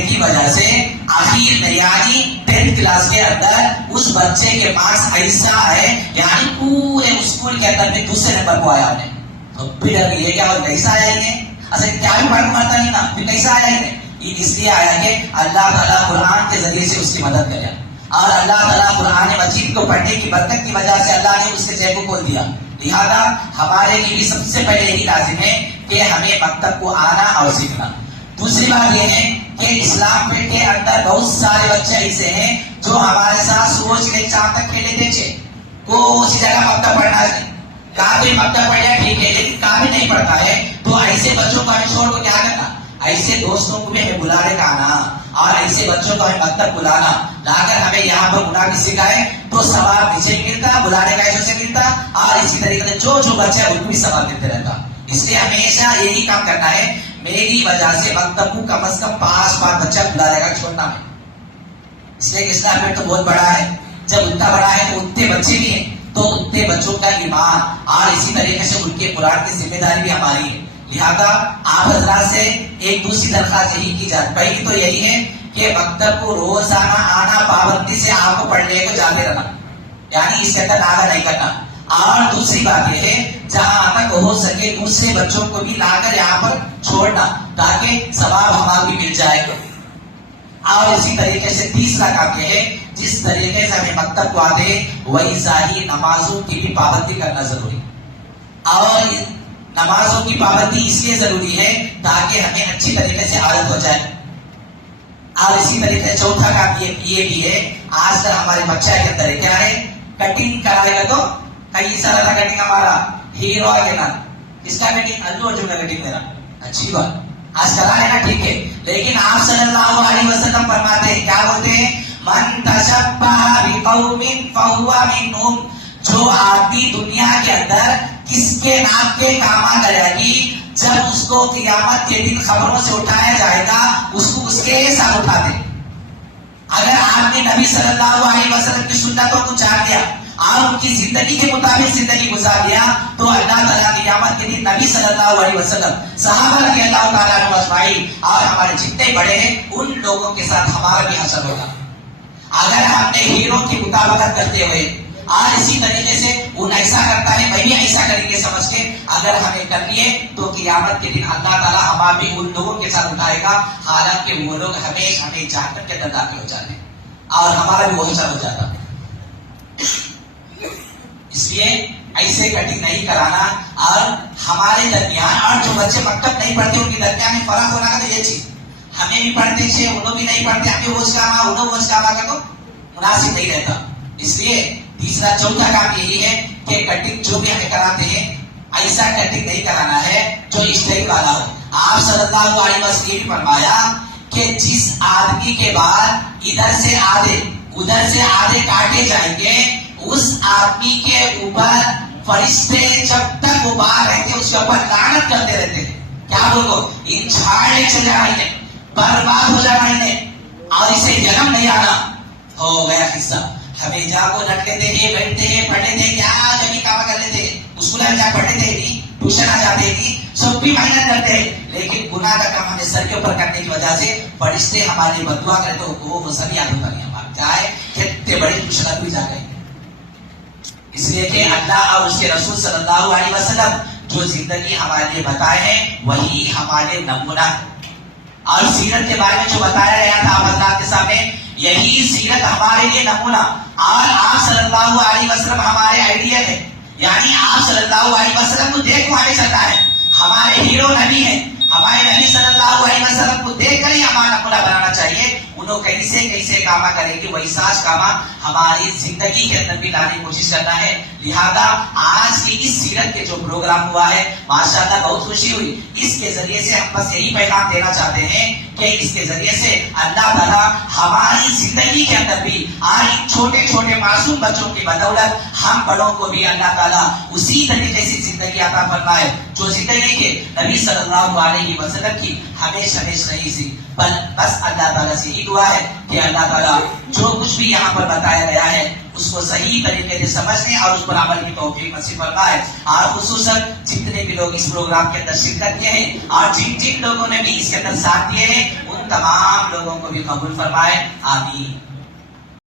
کرنے کی وجہ سے آخر میں یعنی 10th کلاس کے اندر اس بچے کے پاس ایسا ہے یعنی پورے اسکول کے اندر میں دوسرے نمبر کو آیا انہیں. تو پھر یہ کیا اور کیسا آیا انہیں اصل کیا بھی پڑھ پاتا نہیں نا, پھر کیسا آیا انہیں؟ یہ اس لیے آیا کہ اللہ تعالیٰ قرآن کے ذریعے سے اس کی مدد کرے, اور اللہ تعالیٰ قرآن مجید کو پڑھنے کی برکت کی وجہ سے اللہ نے اس کے جیب کو کھول دیا. لہذا ہمارے لیے بھی سب سے پہلے یہی لازم ہے کہ ہمیں مکتب کو آنا اور سیکھنا. دوسری بات یہ ہے کہ اسلام کے اندر بہت سارے بچے ایسے ہیں جو ہمارے ساتھ سوچ لے چاند تک کھیلے دیچے کو اسی جگہ مکتب پڑھنا ہے, کہاں بھی مکتب پڑھ لیا ٹھیک ہے, لیکن کہاں بھی نہیں پڑھتا ہے. تو ایسے بچوں کو ہمیں چھوڑ کو کیا کرنا, ایسے دوستوں کو بھی ہمیں بلانے کا آنا اور ایسے بچوں کو ہمیں مکتب بلانا لا کر ہمیں یہاں پر گناہ کی سکھائے تو ثواب نیچے ملتا, بلانے کا ایسے سے ملتا, اور اسی طریقے سے جو بچہ ہے ان کو بھی ثواب ملتے رہتا. اس لیے ہمیشہ یہی کام کرنا ہے. میری وجہ سے مکتب کو کم از کم 5 بچہ بلانے کا چھوڑنا ہے, اس لیے کہ اسلام میں تو بہت بڑا ہے. جب اتنا بڑا ہے تو اتنے بچے بھی ہیں, تو اتنے بچوں کا ایمان اور اسی طریقے سے ان کے قرآن کی ذمہ داری بھی ہماری ہے. لہذا آپ حضرات سے ایک دوسری درخواست یہی کی جاتی, پہلی تو یہی ہے کہ مکتب کو روزانہ آنا, پابندی سے آپ کو پڑھنے کو جاتے رہنا, یعنی اس کے اندر ناغہ نہیں کرنا. اور دوسری بات یہ ہے جہاں تک ہو سکے دوسرے بچوں کو بھی لا کر یہاں پر چھوڑنا تاکہ ثواب ہمارا بھی مل جائے گا. اور اسی طریقے سے تیسرا کام یہ ہے جس طریقے سے ہمیں مکتب کو آتے وہی ظاہری نمازوں کی بھی پابندی کرنا ضروری. اور نمازوں کی پابندی اس لیے ضروری ہے تاکہ ہمیں اچھی طریقے سے عادت ہو جائے. اور اسی طریقے سے چوتھا کام یہ بھی ہے, آج کل ہمارے بچہ کے اندر کیا ہے, کٹنگ کرائے گا تو کئی سارا تھا کٹنگ ہمارا ہیرو کے نام, کس کا کٹنگ, الو ارجن کا کٹنگ میرا, اچھی بات آج کرا لینا ٹھیک ہے. لیکن آپ صلی اللہ علیہ وسلم فرماتے ہیں, کیا بولتے ہیں, من تشبہ بقوم فہو منہم, جو آدمی دنیا کے اندر کس کے نام کے کام کرے گی, جب اس کو قیامت کے دن خبروں سے اٹھایا جائے گا اس کو اس کے ساتھ اٹھا دے. اگر آپ نے نبی صلی اللہ علیہ وسلم کی سنتوں کو جان لیا اور ان کی زندگی کے مطابق زندگی گزار لیا تو اللہ تعالیٰ کی قیامت کے دن نبی صلی اللہ علیہ وسلم, صحابہ رضی اللہ تعالیٰ عنہ اجمعین اور ہمارے جتنے بڑے ہیں ان لوگوں کے ساتھ ہمارا بھی حشر ہوگا. اگر ہم نے ہیرو کی مطابقت کرتے ہوئے اور اسی طریقے سے ان ایسا کرتا ہے میں بھی ایسا کریں گے سمجھ کے اگر ہمیں کر لیے تو قیامت کے دن اللہ تعالیٰ ہمارا بھی ان لوگوں کے ساتھ اٹھائے گا, حالانکہ وہ لوگ ہمیں جہنم کے اندر داخل ہو جاتے ہیں اور ہمارا بھی وہی سب ہو جاتا. اس لیے ایسے کٹنگ نہیں کرانا. اور ہمارے درمیان اور جو بچے مکتب نہیں پڑھتے ان کے درمیان میں فرق ہونا کا یہ چیز, ہمیں بھی پڑھتے تھے انہوں بھی نہیں پڑھتے, ہمیں وہ کام انہوں وہ کام کا تو مناسب نہیں رہتا. اس لیے تیسرا چوتھا کام یہی ہے کہ کٹنگ جو بھی ہمیں کراتے ہیں ایسا کٹنگ نہیں کرانا ہے جو اسٹائل والا ہو. آپ صلی اللہ علیہ وسلم نے فرمایا کہ جس آدمی کے بعد ادھر سے آدھے ادھر سے آدھے کاٹے جائیں گے اس آدمی کے اوپر فرشتے جب تک وہ باہر رہتے اس کے اوپر لعنت کرتے رہتے ہیں. کیا بولو, ان جھاڑے چل جانا انہیں, برباد ہو جانا انہیں, اور اسے جنم نہیں آنا. ہو گیا قصہ. ہمیں جا کو لڑکے تھے, بیٹھتے ہیں, پڑھتے تھے, کیا جبھی کام کر لیتے, اسکول میں جا پڑھتے تھے نہیں, ٹیوشن آ جاتے تھی, سب بھی محنت کرتے ہیں, لیکن گناہ کا کام ہمیں سر کے اوپر کرنے کی وجہ سے فرشتے ہماری بددعا کرے تو وہ سب یاد ہوتا نہیں ہمارا چاہے کتنے بڑے ٹیوشن بھی جا گئے. اس لیے کہ اللہ اور اس کے رسول صلی اللہ علیہ وسلم جو زندگی ہمارے لیے بتائے ہیں وہی ہمارے نمونہ ہے. اور سیرت کے بارے میں جو بتایا گیا تھا آپ حضرات کے سامنے یہی سیرت ہمارے لیے نمونہ, اور آپ صلی اللہ علیہ وسلم ہمارے آئیڈیل ہے. یعنی آپ صلی اللہ علیہ وسلم کو دیکھ ہمیں چلتا ہے, ہمارے ہیرو نبی ہیں, ہمارے نبی صلی اللہ علیہ وسلم کو دیکھ کر ہی ہمارا نمونہ بنانا چاہیے. انہوں کیسے کاما کریں گے وہی ساز کاما ہماری زندگی کے اندر بھی لانے کی کوشش کرنا ہے. لہذا آج کی اس سیرت کے جو پروگرام ہوا ہے ماشاءاللہ بہت خوشی ہوئی. اس کے ذریعے سے ہم بس یہی پیغام دینا چاہتے ہیں کہ اس کے ذریعے سے اللہ تعالیٰ ہماری زندگی کے اندر بھی آج چھوٹے چھوٹے معصوم بچوں کی بدولت ہم بڑوں کو بھی اللہ تعالیٰ اسی طریقے سے زندگی عطا فرمائے جو زندگی کے نبی صلی اللہ علیہ وسلم کی ہمیشہ رہی سی. بس اللہ تعالیٰ سے ہی دعا ہے کہ اللہ تعالیٰ جو کچھ بھی یہاں پر بتایا گیا ہے اس کو صحیح طریقے سے سمجھنے اور اس پر عمل کی توفیق نصیب فرمائے. اور خصوصاً جتنے بھی لوگ اس پروگرام کے اندر شرکت کیے ہیں اور جن لوگوں نے بھی اس کے اندر ساتھ دیے ہیں ان تمام لوگوں کو بھی قبول فرمائے. آمین.